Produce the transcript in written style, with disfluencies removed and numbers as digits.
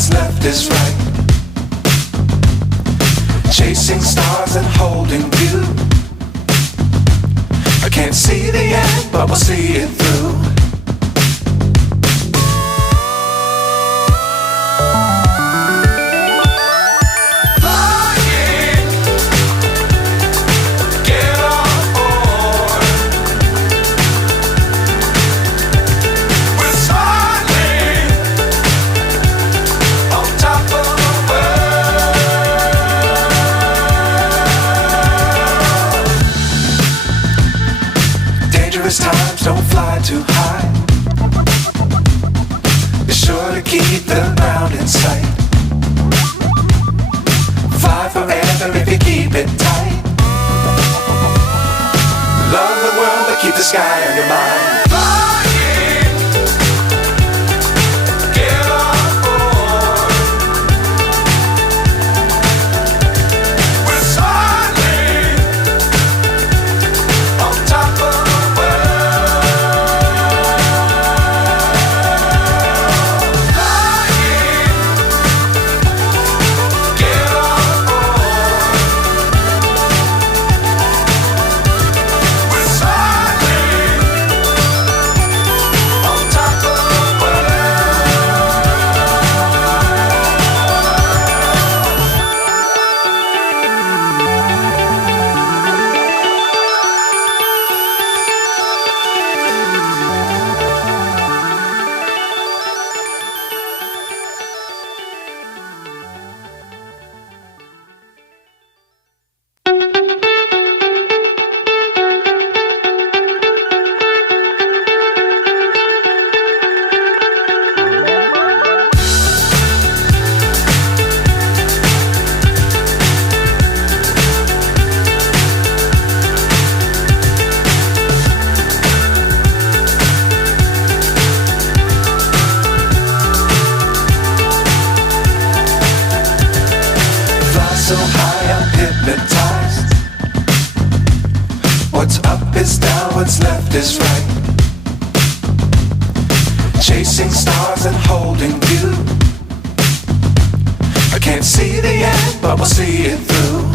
what's left is right. Chasing stars and holding you. I can't see the end, but we'll see it through. Times don't fly too high. Be sure to keep the ground in sight. Fly forever if you keep it tight. Love the world but keep the sky on your mind. So high I'm hypnotized. What's up is down, what's left is right. Chasing stars and holding you. I can't see the end, but we'll see it through.